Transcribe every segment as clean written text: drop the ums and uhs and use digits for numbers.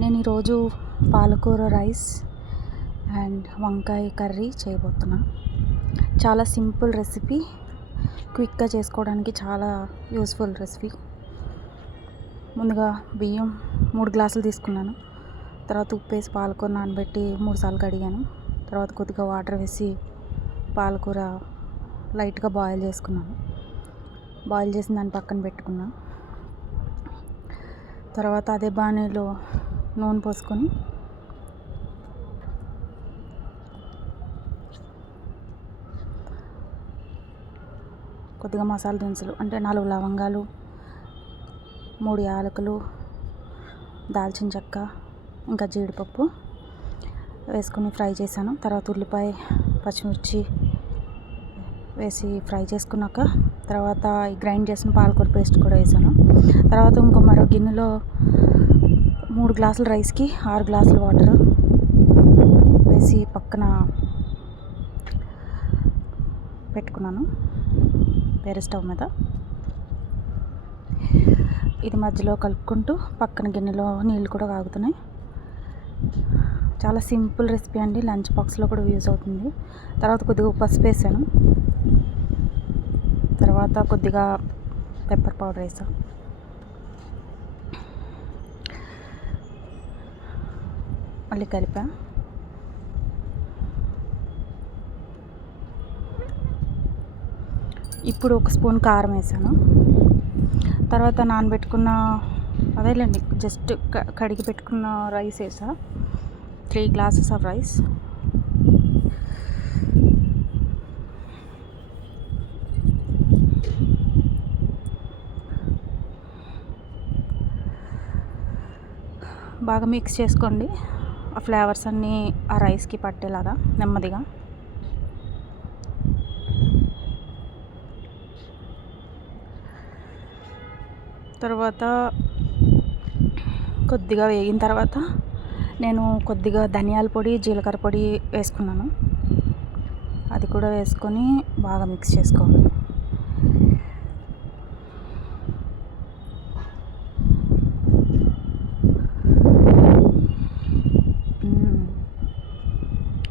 నేను ఈరోజు పాలకూర రైస్ అండ్ వంకాయ కర్రీ చేయబోతున్నా. చాలా సింపుల్ రెసిపీ, క్విక్గా చేసుకోవడానికి చాలా యూస్ఫుల్ రెసిపీ. ముందుగా బియ్యం 3 గ్లాసులు తీసుకున్నాను. తర్వాత ఉప్పు వేసి పాలకూర నానబెట్టి 3 సార్లు కడిగాను. తర్వాత కొద్దిగా వాటర్ వేసి పాలకూర లైట్గా బాయిల్ చేసుకున్నాను. బాయిల్ చేసిన దాన్ని పక్కన పెట్టుకున్నాను. తర్వాత అదే బాణీలో నూనె పోసుకొని కొద్దిగా మసాలా దినుసులు అంటే 4 లవంగాలు, 3 యాలకులు, దాల్చిన చెక్క, ఇంకా జీడిపప్పు వేసుకొని ఫ్రై చేశాను. తర్వాత ఉల్లిపాయ, పచ్చిమిర్చి వేసి ఫ్రై చేసుకున్నాక తర్వాత ఈ గ్రైండ్ చేసిన పాలకూర పేస్ట్ కూడా వేసాను. తర్వాత మరో గిన్నెలో 3 గ్లాసుల రైస్కి 6 గ్లాసుల వాటర్ వేసి పక్కన పెట్టుకున్నాను వేరే స్టవ్ మీద. ఇది మధ్యలో కలుపుకుంటూ పక్కన గిన్నెలో నీళ్ళు కూడా కాగుతున్నాయి. చాలా సింపుల్ రెసిపీ అండి, లంచ్ బాక్స్లో కూడా యూజ్ అవుతుంది. తర్వాత కొద్దిగా పసుపు వేసాను. తర్వాత కొద్దిగా పెప్పర్ పౌడర్ వేసాను. మళ్ళీ కలిపా. ఇప్పుడు 1 స్పూన్ కారం వేసాను. తర్వాత నానబెట్టుకున్న అదేలేండి జస్ట్ కడిగి పెట్టుకున్న రైస్ వేసా. 3 గ్లాసెస్ ఆఫ్ రైస్. బాగా మిక్స్ చేసుకోండి, ఆ ఫ్లేవర్స్ అన్నీ ఆ రైస్కి పట్టేలాగా నెమ్మదిగా. తర్వాత కొద్దిగా వేగిన తర్వాత నేను కొద్దిగా ధనియాల పొడి, జీలకర్ర పొడి వేసుకున్నాను. అది కూడా వేసుకొని బాగా మిక్స్ చేసుకోవాలి.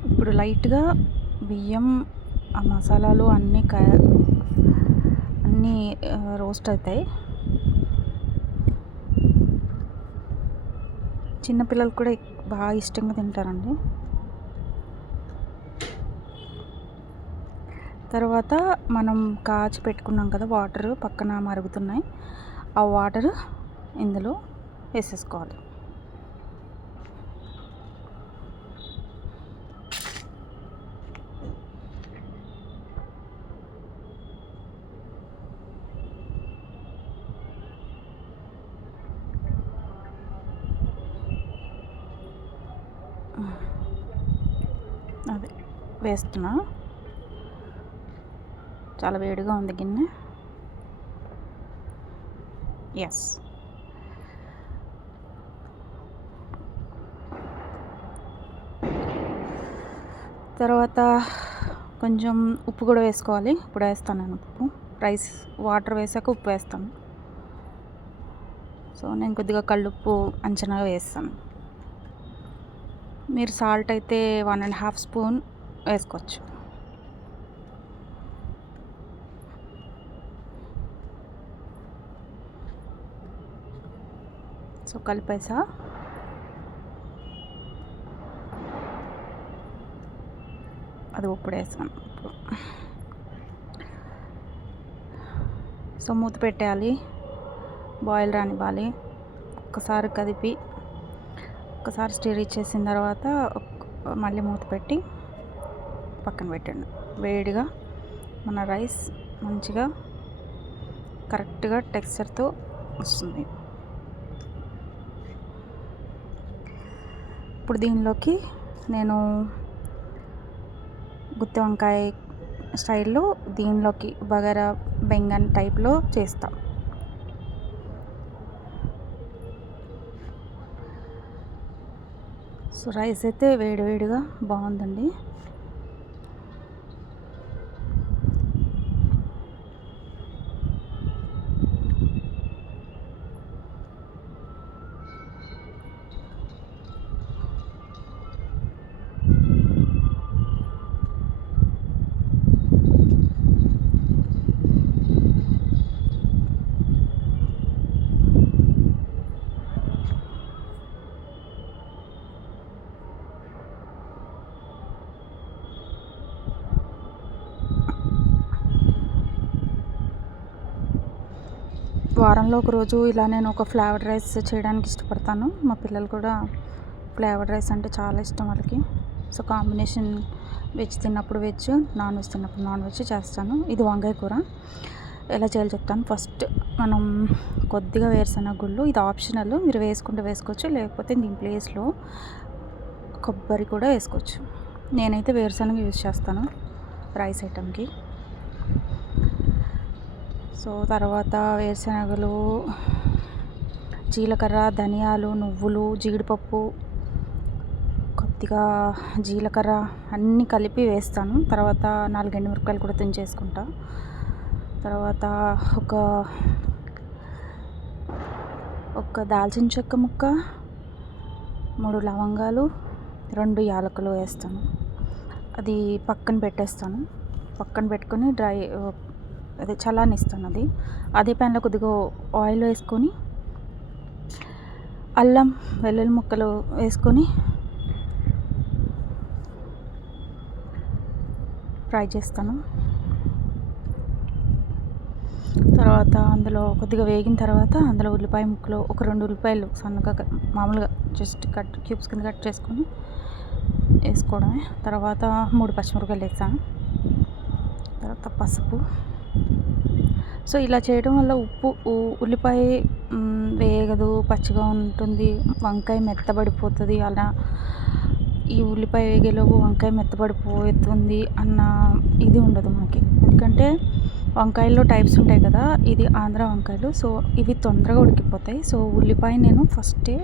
ఇప్పుడు లైట్గా బియ్యం, ఆ మసాలాలు అన్నీ రోస్ట్ అవుతాయి. చిన్నపిల్లలు కూడా బాగా ఇష్టంగా తింటారండి. తర్వాత మనం కాచి పెట్టుకున్నాం కదా, వాటర్ పక్కన మరుగుతున్నాయి. ఆ వాటర్ ఇందులో వేసేసుకోవాలి. అదే వేస్తున్నా. చాలా వేడిగా ఉంది గిన్నె. ఎస్. తర్వాత కొంచెం ఉప్పు కూడా వేసుకోవాలి. ఇప్పుడు వేస్తాను నేను ఉప్పు. రైస్ వాటర్ వేసాక ఉప్పు వేస్తాను. సో నేను కొద్దిగా కల్లుప్పు అంచనాగా వేస్తాను. మీరు సాల్ట్ అయితే 1.5 స్పూన్ వేసుకోవచ్చు. సో కలిపేసా. అది ఇప్పుడు వేసాను. సో మూత పెట్టేయాలి, బాయిల్ రానివ్వాలి. ఒక్కసారి కదిపి ఒకసారి స్టిర్ ఇచ్చేసిన తర్వాత మళ్ళీ మూత పెట్టి పక్కన పెట్టండి. వేడిగా మన రైస్ మంచిగా కరెక్ట్గా టెక్స్చర్తో వస్తుంది. ఇప్పుడు దీనిలోకి నేను గుత్తి వంకాయ స్టైల్లో దీనిలోకి బగారా బెంగన్ టైప్లో చేస్తాం. సో రైస్ అయితే వేడివేడిగా బాగుందండి. వారంలో ఒక రోజు ఇలా నేను ఒక ఫ్లేవర్డ్ రైస్ చేయడానికి ఇష్టపడతాను. మా పిల్లలు కూడా ఫ్లేవర్డ్ రైస్ అంటే చాలా ఇష్టం వాళ్ళకి. సో కాంబినేషన్ వెజ్ తిన్నప్పుడు వెజ్, నాన్ వెజ్ తిన్నప్పుడు నాన్ వెజ్ చేస్తాను. ఇది వంకాయ కూర ఎలా చేయాలో చెప్తాను. ఫస్ట్ మనం కొద్దిగా వేరుశనగ గుళ్ళు, ఇది ఆప్షనల్, మీరు వేసుకుంటే వేసుకోవచ్చు, లేకపోతే దీని ప్లేస్లో కొబ్బరి కూడా వేసుకోవచ్చు. నేనైతే వేరుశనగ యూజ్ చేస్తాను రైస్ ఐటమ్కి. సో తర్వాత వేరుశనగలు, జీలకర్ర, ధనియాలు, నువ్వులు, జీడిపప్పు, కొద్దిగా జీలకర్ర అన్నీ కలిపి వేస్తాను. తర్వాత 4 ఎండుమిరపకాయలు కూడా తుంచేసుకుంటా. తర్వాత ఒక దాల్చిన చెక్క ముక్క, 3 లవంగాలు, 2 యాలకులు వేస్తాను. అది పక్కన పెట్టేస్తాను. పక్కన పెట్టుకొని అదే చల్లారనిస్తాను. అదే ప్యాన్లో కొద్దిగా ఆయిల్ వేసుకొని అల్లం వెల్లుల్లి ముక్కలు వేసుకొని ఫ్రై చేస్తాను. తర్వాత అందులో కొద్దిగా వేగిన తర్వాత అందులో ఉల్లిపాయ ముక్కలు, ఒక 2 ఉల్లిపాయలు సన్నగా మామూలుగా జస్ట్ క్యూబ్స్ కింద కట్ చేసుకొని వేసుకోవడమే. తర్వాత 3 పచ్చిమిరపకాయలు వేసాను. తర్వాత పసుపు. సో ఇలా చేయడం వల్ల ఉల్లిపాయ వేగదు, పచ్చిగా ఉంటుంది, వంకాయ మెత్తబడిపోతుంది. అలా ఈ ఉల్లిపాయ వేగేలోపు వంకాయ మెత్తబడిపోతుంది అన్న ఇది ఉండదు మనకి. ఎందుకంటే వంకాయల్లో టైప్స్ ఉంటాయి కదా, ఇది ఆంధ్ర వంకాయలు. సో ఇవి తొందరగా ఉడికిపోతాయి. సో ఉల్లిపాయ నేను ఫస్టే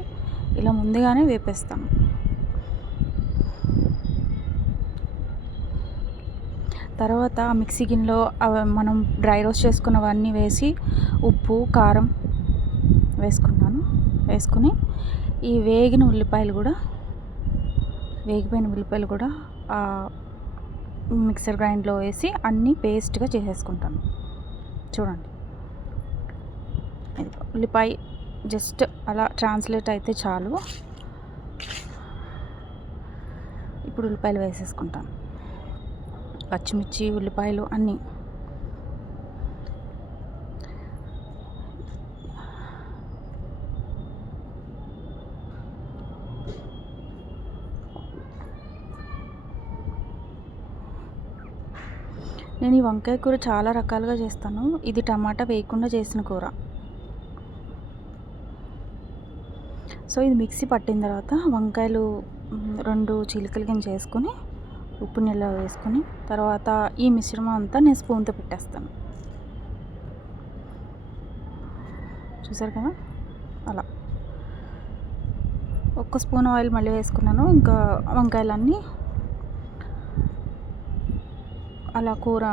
ఇలా ముందుగానే వేపేస్తాను. తర్వాత మిక్సీ గిన్నెలో మనం డ్రై రోస్ట్ చేసుకున్నవన్నీ వేసి ఉప్పు, కారం వేసుకుని ఈ వేగిపోయిన ఉల్లిపాయలు కూడా మిక్సర్ గ్రైండ్లో వేసి అన్నీ పేస్ట్గా చేసేసుకుంటాను. చూడండి, ఉల్లిపాయ జస్ట్ అలా ట్రాన్స్లేట్ అయితే చాలు. ఇప్పుడు ఉల్లిపాయలు వేసేసుకుంటాను, పచ్చిమిర్చి, ఉల్లిపాయలు అన్నీ. నేను ఈ వంకాయ కూర చాలా రకాలుగా చేస్తాను. ఇది టమాటా వేయకుండా చేసిన కూర. సో ఇది మిక్సీ పట్టిన తర్వాత వంకాయలు 2 చీలికలు కింద చేసుకొని ఉప్పు నీళ్ళ వేసుకొని తర్వాత ఈ మిశ్రమం అంతా నేను స్పూన్తో పెట్టేస్తాను. చూసారు కదా, అలా 1 స్పూన్ ఆయిల్ మళ్ళీ వేసుకున్నాను. ఇంకా వంకాయలన్నీ అలా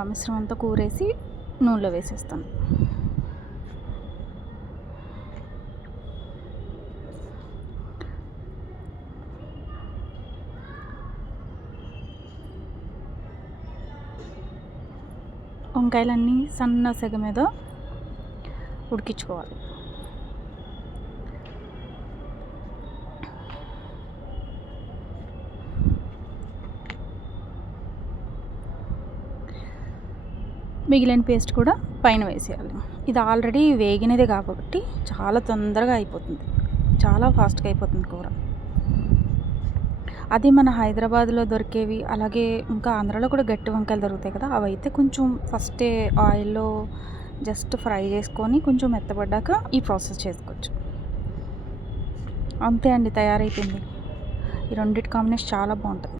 మిశ్రమం అంతా కూరేసి నూనెలో వేసేస్తాను. వంకాయలన్నీ సన్న సెగ మీద ఉడికించుకోవాలి. మిగిలిన పేస్ట్ కూడా పైన వేసేయాలి. ఇది ఆల్రెడీ వేగినదే కాబట్టి చాలా తొందరగా అయిపోతుంది, చాలా ఫాస్ట్గా అయిపోతుంది కూర. అది మన హైదరాబాద్లో దొరికేవి, అలాగే ఇంకా ఆంధ్రాలో కూడా గట్టి వంకాయలు దొరుకుతాయి కదా, అవి అయితే కొంచెం ఫస్టే ఆయిల్లో జస్ట్ ఫ్రై చేసుకొని కొంచెం మెత్తబడ్డాక ఈ ప్రాసెస్ చేసుకోవచ్చు. అంతే అండి, తయారైపోయింది. ఈ రెండింటి కాంబినేషన్ చాలా బాగుంటుంది.